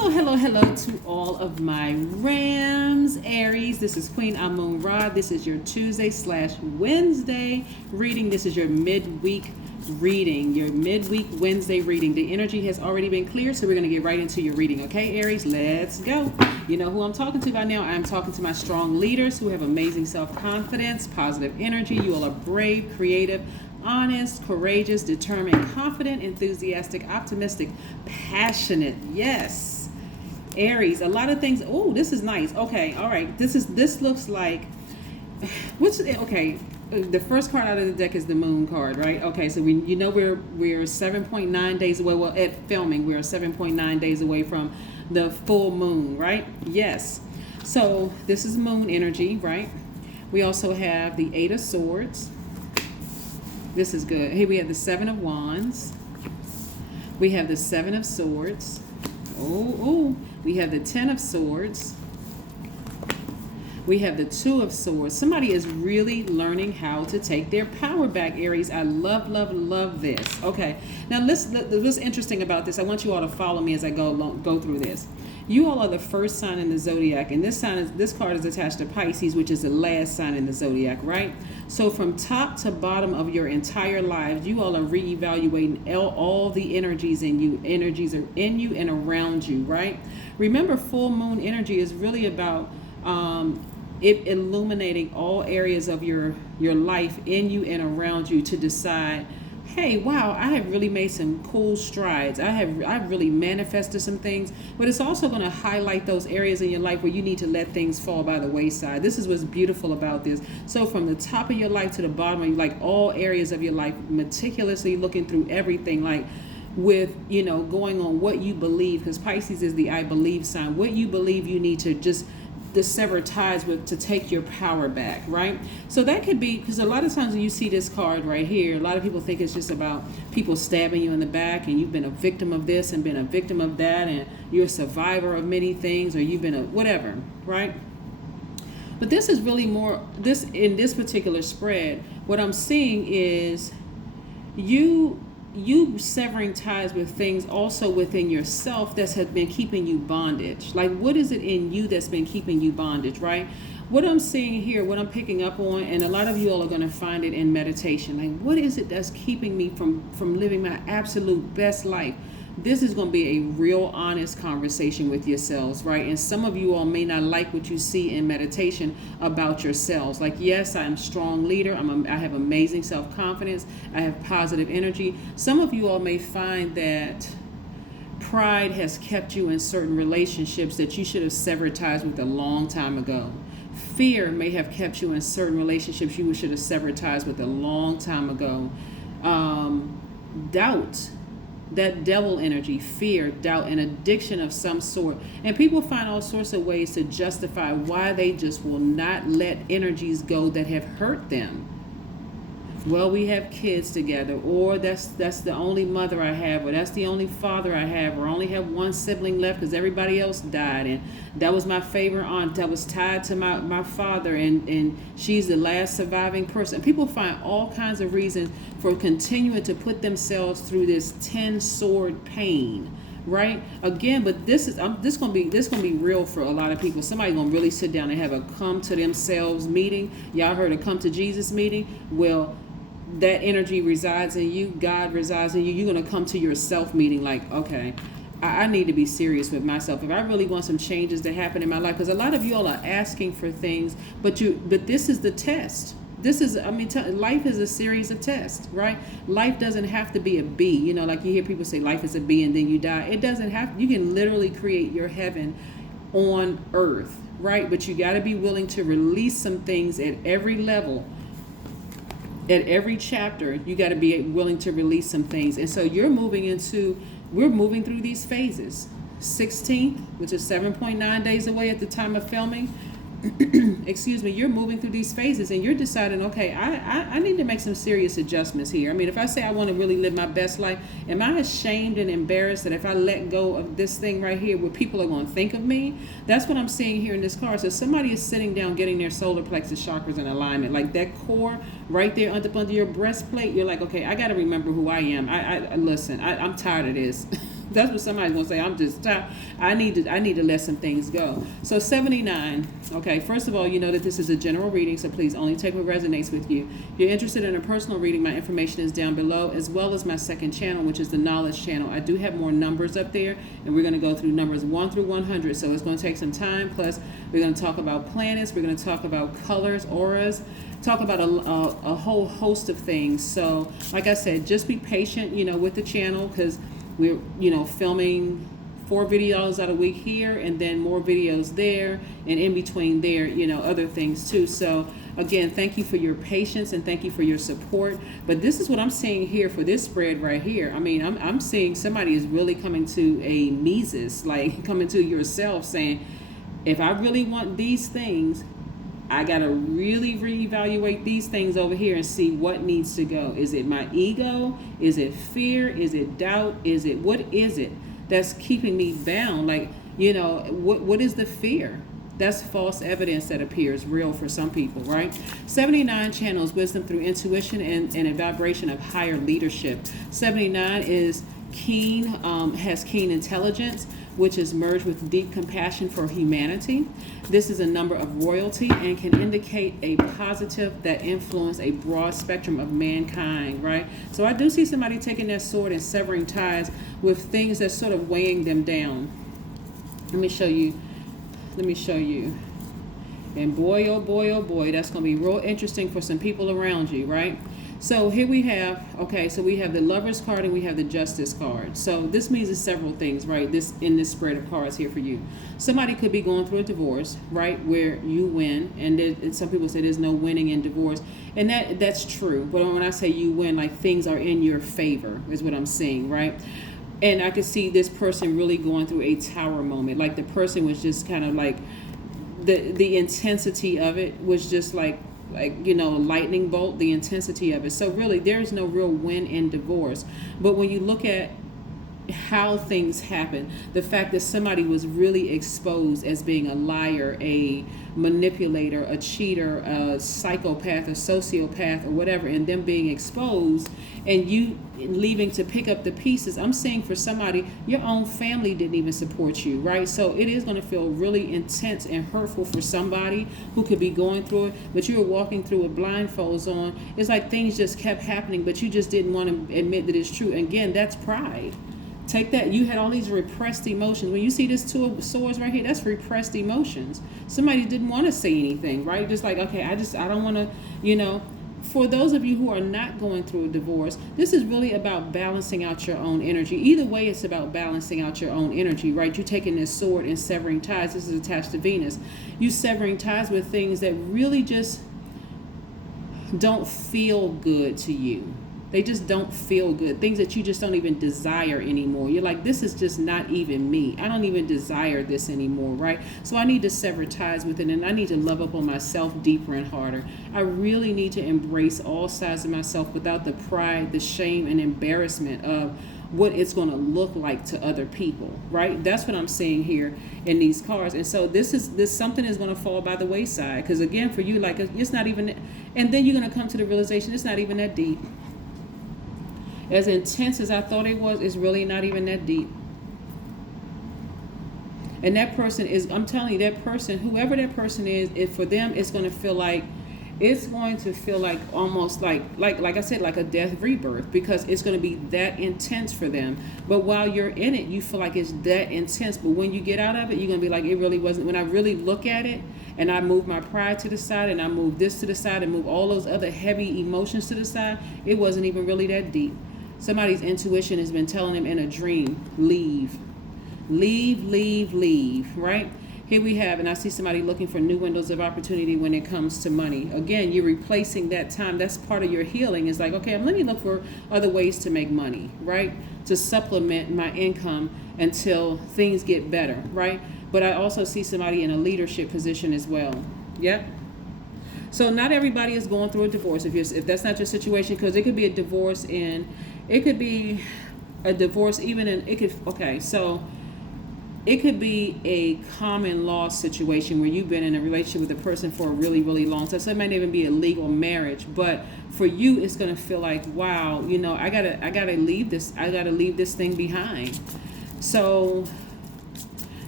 Hello to all of my Rams, Aries. This is Queen Amun Ra. This is your Tuesday/Wednesday reading. This is your midweek reading, your midweek Wednesday reading. The energy has already been cleared, so we're going to get right into your reading. Okay, Aries, let's go. You know who I'm talking to by now. I'm talking to my strong leaders who have amazing self-confidence, positive energy. You all are brave, creative, honest, courageous, determined, confident, enthusiastic, optimistic, passionate. Yes. Aries, a lot of things. Oh, this is nice. Okay, all right. This looks like okay. The first card out of the deck is the Moon card, right? Okay, so we're 7.9 days away. Well, at filming, we're 7.9 days away from the full moon, right? Yes. So this is Moon energy, right? We also have the Eight of Swords. This is good. Here we have the Seven of Wands. We have the Seven of Swords. Oh, we have the Ten of Swords. We have the Two of Swords. Somebody is really learning how to take their power back, Aries. I love this. Okay, now what's interesting about this, I want you all to follow me as I go through this. You all are the first sign in the Zodiac, and this card is attached to Pisces, which is the last sign in the Zodiac, right? So from top to bottom of your entire lives, you all are reevaluating all the energies in you. Energies are in you and around you, right? Remember, full moon energy is really about it illuminating all areas of your life in you and around you to decide, hey, wow, I have really made some cool strides. I've really manifested some things, but it's also going to highlight those areas in your life where you need to let things fall by the wayside. This is what's beautiful about this. So from the top of your life to the bottom of your, like all areas of your life, meticulously looking through everything, like with, going on what you believe, because Pisces is the I believe sign. What you believe you need to just sever ties with to take your power back, right? So that could be, because a lot of times when you see this card right here, a lot of people think it's just about people stabbing you in the back and you've been a victim of this and been a victim of that and you're a survivor of many things, or you've been a whatever, right? But this is really more, in this particular spread, what I'm seeing is you severing ties with things also within yourself that has been keeping you bondage. Like, what is it in you that's been keeping you bondage, right? What I'm seeing here, what I'm picking up on, and a lot of you all are going to find it in meditation, like, what is it that's keeping me from living my absolute best life? This is going to be a real honest conversation with yourselves, right? And some of you all may not like what you see in meditation about yourselves. Like, yes, I'm a strong leader. I have amazing self-confidence. I have positive energy. Some of you all may find that pride has kept you in certain relationships that you should have severed ties with a long time ago. Fear may have kept you in certain relationships you should have severed ties with a long time ago. Doubt. That devil energy, fear, doubt, and addiction of some sort. And people find all sorts of ways to justify why they just will not let energies go that have hurt them. Well, we have kids together, or that's the only mother I have, or that's the only father I have, or I only have one sibling left because everybody else died, and that was my favorite aunt that was tied to my father, and she's the last surviving person. People find all kinds of reasons for continuing to put themselves through this 10-sword pain, right? Again, but this gonna be real for a lot of people. Somebody gonna really sit down and have a come to themselves meeting. Y'all heard a come to Jesus meeting? Well, that energy resides in you. God resides in you. You're going to come to yourself meeting like, okay, I need to be serious with myself. If I really want some changes to happen in my life, because a lot of you all are asking for things, but this is the test. This is, life is a series of tests, right? Life doesn't have to be a B. Like you hear people say life is a B and then you die. It doesn't have, you can literally create your heaven on earth, right? But you got to be willing to release some things at every level. At every chapter, you got to be willing to release some things. And so we're moving through these phases. 16th, which is 7.9 days away at the time of filming. Excuse me, you're moving through these phases and you're deciding, okay, I need to make some serious adjustments here. If I say I want to really live my best life, am I ashamed and embarrassed that if I let go of this thing right here, what people are going to think of me? That's what I'm seeing here in this card. So somebody is sitting down getting their solar plexus chakras in alignment, like that core right there under your breastplate. You're like, okay, I got to remember who I am. Listen, I'm tired of this. That's what somebody's gonna say. I'm just tired. I need to let some things go. So 79. Okay, first of all, you know that this is a general reading, so please only take what resonates with you. If you're interested in a personal reading, my information is down below, as well as my second channel, which is the knowledge channel. I do have more numbers up there, and we're gonna go through numbers 1 through 100. So it's gonna take some time. Plus, we're gonna talk about planets. We're gonna talk about colors, auras. Talk about a whole host of things. So, like I said, just be patient, with the channel, because we're, filming 4 videos out a week here, and then more videos there, and in between there, other things too. So again, thank you for your patience and thank you for your support. But this is what I'm seeing here for this spread right here. I mean, I'm seeing somebody is really coming to a mesis, like coming to yourself saying, if I really want these things, I got to really reevaluate these things over here and see what needs to go. Is it my ego? Is it fear? Is it doubt? What is it that's keeping me bound? Like, what is the fear? That's false evidence that appears real for some people, right? 79 channels wisdom through intuition and a vibration of higher leadership. 79 is keen, has keen intelligence, which is merged with deep compassion for humanity. This is a number of royalty and can indicate a positive that influence a broad spectrum of mankind, right? So I do see somebody taking that sword and severing ties with things that's sort of weighing them down. Let me show you. And boy, oh boy, oh boy, that's going to be real interesting for some people around you, right? So here we have, so we have the Lover's card and we have the Justice card. So this means it's several things, right? In this spread of cards here for you. Somebody could be going through a divorce, right, where you win, and some people say there's no winning in divorce, and that's true. But when I say you win, like things are in your favor is what I'm saying, right? And I could see this person really going through a tower moment, like the person was just kind of like the intensity of it was just like lightning bolt, the intensity of it. So really there's no real win in divorce. But when you look at how things happen, the fact that somebody was really exposed as being a liar, a manipulator, a cheater, a psychopath, a sociopath, or whatever, and them being exposed and you leaving to pick up the pieces, I'm saying for somebody, your own family didn't even support you, right? So it is going to feel really intense and hurtful for somebody who could be going through it, but you were walking through it blindfolds on. It's like things just kept happening, but you just didn't want to admit that it's true. And again, that's pride. Take that. You had all these repressed emotions. When you see this 2 of swords right here, that's repressed emotions. Somebody didn't want to say anything, right? Just like, okay, I don't want to, For those of you who are not going through a divorce, this is really about balancing out your own energy. Either way, it's about balancing out your own energy, right? You're taking this sword and severing ties. This is attached to Venus. You severing ties with things that really just don't feel good to you. They just don't feel good. Things that you just don't even desire anymore. You're like, this is just not even me. I don't even desire this anymore, right? So I need to sever ties with it, and I need to love up on myself deeper and harder. I really need to embrace all sides of myself without the pride, the shame, and embarrassment of what it's going to look like to other people, right? That's what I'm seeing here in these cards. And so this something is going to fall by the wayside, because again, for you, like, it's not even, and then you're going to come to the realization it's not even that deep. As intense as I thought it was, it's really not even that deep. And that person is, I'm telling you, that person, whoever that person is, for them, it's going to feel like almost like I said, like a death rebirth, because it's going to be that intense for them. But while you're in it, you feel like it's that intense. But when you get out of it, you're going to be like, it really wasn't. When I really look at it, and I move my pride to the side, and I move this to the side, and move all those other heavy emotions to the side, it wasn't even really that deep. Somebody's intuition has been telling them in a dream, leave, right? Here we have, and I see somebody looking for new windows of opportunity when it comes to money. Again, you're replacing that time. That's part of your healing. It's like, okay, let me look for other ways to make money, right? To supplement my income until things get better, right? But I also see somebody in a leadership position as well. Yep. So not everybody is going through a divorce. If that's not your situation, because it could be a divorce it could be a divorce even in, so it could be a common law situation where you've been in a relationship with a person for a really, really long time. So it might not even be a legal marriage, but for you, it's going to feel like, wow, I gotta leave this. I gotta leave this thing behind. So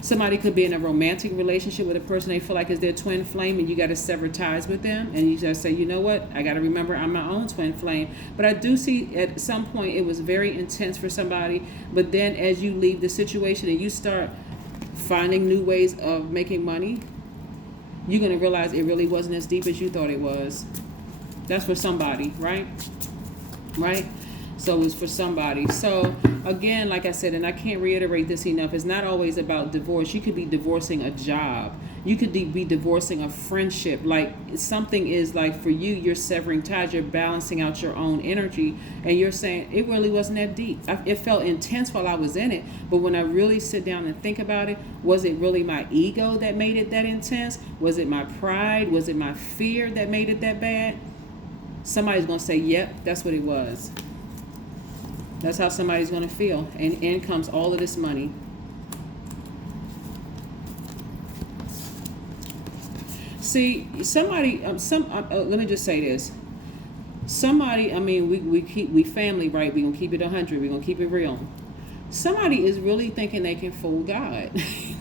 somebody could be in a romantic relationship with a person they feel like is their twin flame, and you got to sever ties with them, and you just say, you know what, I got to remember I'm my own twin flame. But I do see at some point it was very intense for somebody, but then as you leave the situation and you start finding new ways of making money, you're going to realize it really wasn't as deep as you thought it was. That's for somebody, right? Right? So it's for somebody. So again, like I said, and I can't reiterate this enough, it's not always about divorce. You could be divorcing a job. You could be divorcing a friendship. Like something is like for you, you're severing ties, you're balancing out your own energy, and you're saying it really wasn't that deep. It felt intense while I was in it, but when I really sit down and think about it, was it really my ego that made it that intense? Was it my pride? Was it my fear that made it that bad? Somebody's going to say, yep, that's what it was. That's how somebody's going to feel. And in comes all of this money. See, somebody, let me just say this. Somebody, I mean, we family, right? We're going to keep it 100. We're going to keep it real. Somebody is really thinking they can fool God.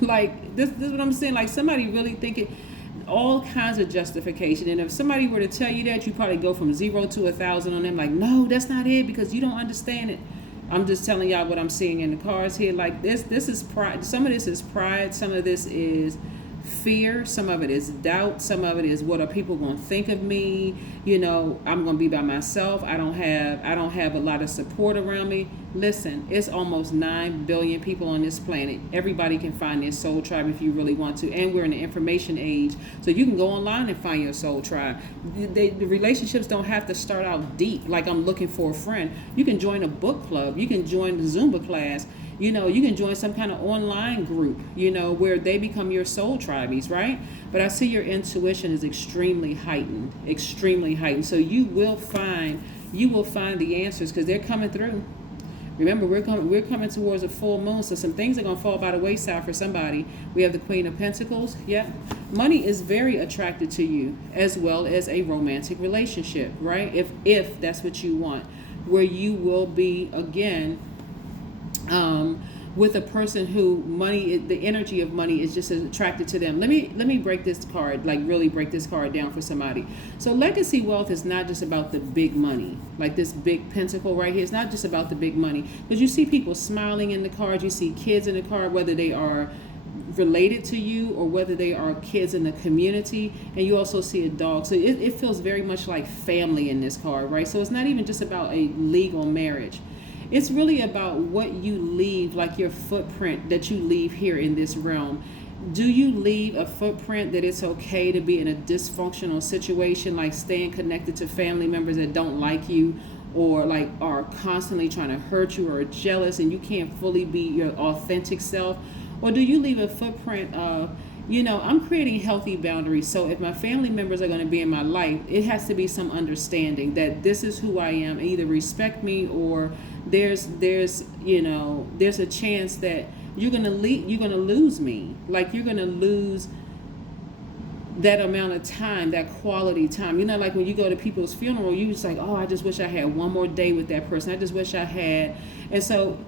Like, this is what I'm saying. Like, somebody really thinking all kinds of justification. And if somebody were to tell you that, you probably go from 0 to 1,000 on them. Like, no, that's not it, because you don't understand it. I'm just telling y'all what I'm seeing in the cards here. Like this is pride. Some of this is pride. Some of this is fear. Some of it is doubt. Some of it is, what are people going to think of me? You know, I'm going to be by myself. I don't have a lot of support around me. Listen, it's almost 9 billion people on this planet. Everybody can find their soul tribe if you really want to. And we're in the information age, so you can go online and find your soul tribe. The relationships don't have to start out deep, like I'm looking for a friend. You can join a book club. You can join the Zumba class. You know, you can join some kind of online group, you know, where they become your soul tribes, right? But I see your intuition is extremely heightened. So you will find the answers, because they're coming through. Remember, we're coming towards a full moon, so some things are going to fall by the wayside for somebody. We have the Queen of Pentacles. Yep. Money is very attracted to you, as well as a romantic relationship, right? If that's what you want, where you will be, again, with a person who the energy of money is just as attracted to them. Let me break this card, like really break this card down for somebody. So legacy wealth is not just about the big money, like this big pentacle right here. It's not just about the big money, because you see people smiling in the card. You see kids in the card, whether they are related to you or whether they are kids in the community, and you also see a dog. So it feels very much like family in this card, right? So it's not even just about a legal marriage. It's really about what you leave, like your footprint that you leave here in this realm. Do you leave a footprint that it's okay to be in a dysfunctional situation, like staying connected to family members that don't like you, or like are constantly trying to hurt you, or are jealous and you can't fully be your authentic self? Or do you leave a footprint of, you know, I'm creating healthy boundaries. So if my family members are going to be in my life, it has to be some understanding that this is who I am. Either respect me, or there's a chance that you're going to lose me. Like you're going to lose that amount of time, that quality time. You know, like when you go to people's funeral, you just like, oh, I just wish I had one more day with that person. I just wish I had. And so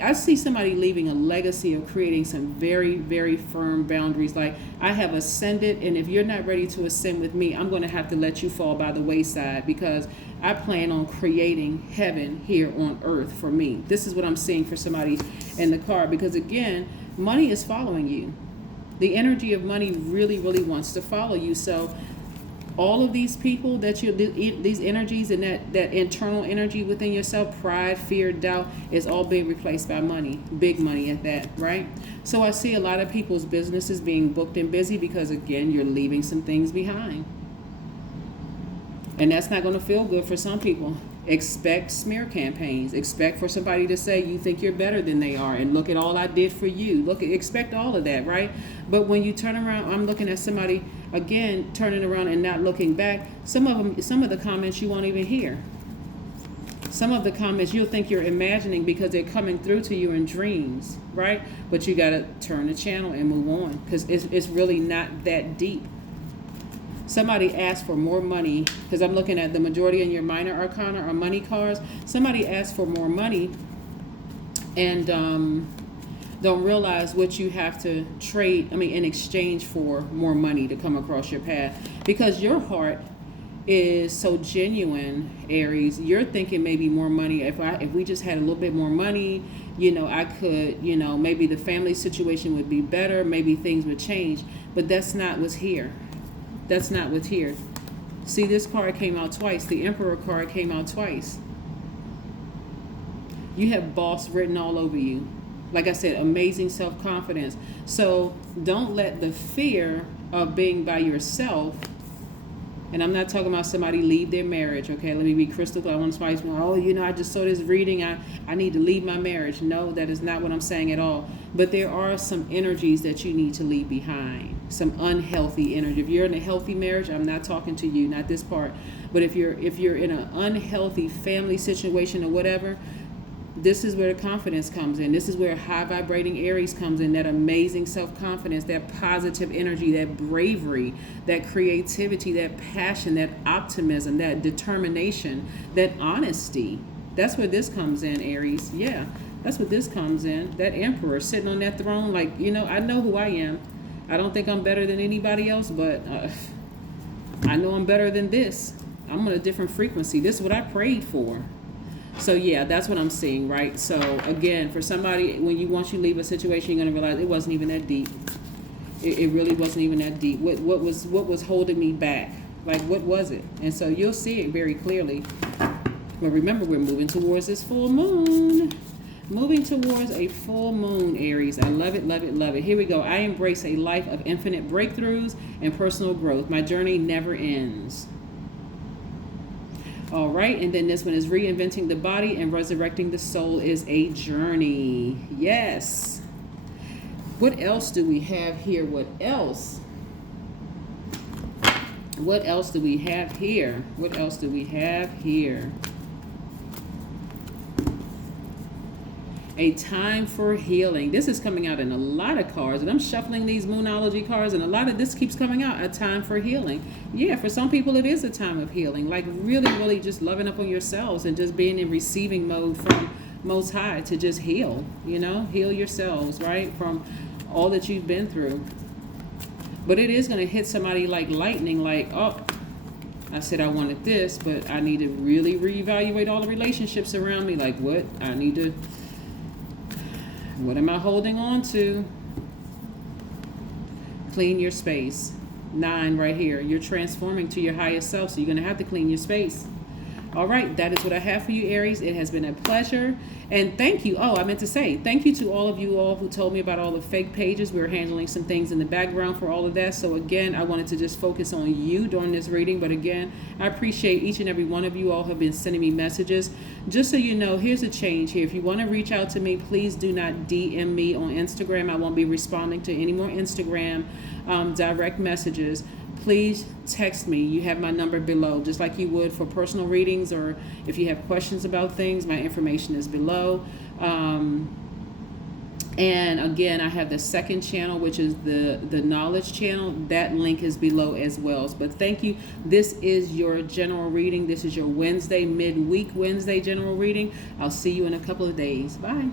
I see somebody leaving a legacy of creating some very, very firm boundaries. Like, I have ascended, and if you're not ready to ascend with me, I'm going to have to let you fall by the wayside, because I plan on creating heaven here on earth for me. This is what I'm seeing for somebody in the card, because again, money is following you. The energy of money really, really wants to follow you. So all of these people that these energies and that internal energy within yourself, pride, fear, doubt, is all being replaced by money, big money at that, right? So I see a lot of people's businesses being booked and busy, because again, you're leaving some things behind. And that's not going to feel good for some people. Expect smear campaigns. Expect for somebody to say you think you're better than they are, and look at all I did for you. Expect all of that, right? But when you turn around, I'm looking at somebody again turning around and not looking back. Some of the comments you won't even hear. Some of the comments you'll think you're imagining, because they're coming through to you in dreams, right? But you got to turn the channel and move on, because it's really not that deep. Somebody asked for more money, because I'm looking at the majority in your minor arcana are money cards. Somebody asked for more money, and don't realize what you have to trade, in exchange for more money to come across your path. Because your heart is so genuine, Aries. You're thinking maybe more money. If we just had a little bit more money, I could, maybe the family situation would be better. Maybe things would change. But that's not what's here. That's not what's here. See, this card came out twice. The Emperor card came out twice. You have boss written all over you. Like I said, amazing self-confidence. So don't let the fear of being by yourself, and I'm not talking about somebody leave their marriage, okay? Let me be crystal clear. I want somebody to say, oh, I just saw this reading. I need to leave my marriage. No, that is not what I'm saying at all. But there are some energies that you need to leave behind, some unhealthy energy. If you're in a healthy marriage, I'm not talking to you, not this part. But if you're in an unhealthy family situation or whatever, this is where the confidence comes in. This is where high vibrating Aries comes in, that amazing self-confidence, that positive energy, that bravery, that creativity, that passion, that optimism, that determination, that honesty. That's where this comes in, Aries. Yeah, that's what this comes in. That Emperor sitting on that throne, like, I know who I am. I don't think I'm better than anybody else, but I know I'm better than this. I'm on a different frequency. This is what I prayed for. So yeah, that's what I'm seeing, right? So again, for somebody, once you leave a situation, you're gonna realize it wasn't even that deep. It really wasn't even that deep. What was holding me back? Like, what was it? And so you'll see it very clearly. But remember, we're moving towards this full moon. Moving towards a full moon, Aries. I love it, love it, love it. Here we go. I embrace a life of infinite breakthroughs and personal growth. My journey never ends. All right, and then this one is reinventing the body and resurrecting the soul is a journey. Yes. What else do we have here? What else? What else do we have here? What else do we have here? A time for healing. This is coming out in a lot of cards, and I'm shuffling these Moonology cards, and a lot of this keeps coming out. A time for healing. Yeah, for some people it is a time of healing, like really, really just loving up on yourselves and just being in receiving mode from Most High to just heal, heal yourselves, right, from all that you've been through. But it is going to hit somebody like lightning, like, oh, I said I wanted this, but I need to really reevaluate all the relationships around me. Like, what? What am I holding on to? Clean your space. 9 right here. You're transforming to your highest self, so you're going to have to clean your space. All right, that is what I have for you, Aries. It has been a pleasure. And thank you. Oh, I meant to say, thank you to all of you all who told me about all the fake pages. We were handling some things in the background for all of that. So again, I wanted to just focus on you during this reading. But again, I appreciate each and every one of you all have been sending me messages. Just so you know, here's a change here. If you want to reach out to me, please do not DM me on Instagram. I won't be responding to any more Instagram direct messages. Please text me. You have my number below, just like you would for personal readings, or if you have questions about things, my information is below. And again, I have the second channel, which is the knowledge channel. That link is below as well. But thank you. This is your general reading. This is your Wednesday, midweek Wednesday general reading. I'll see you in a couple of days. Bye.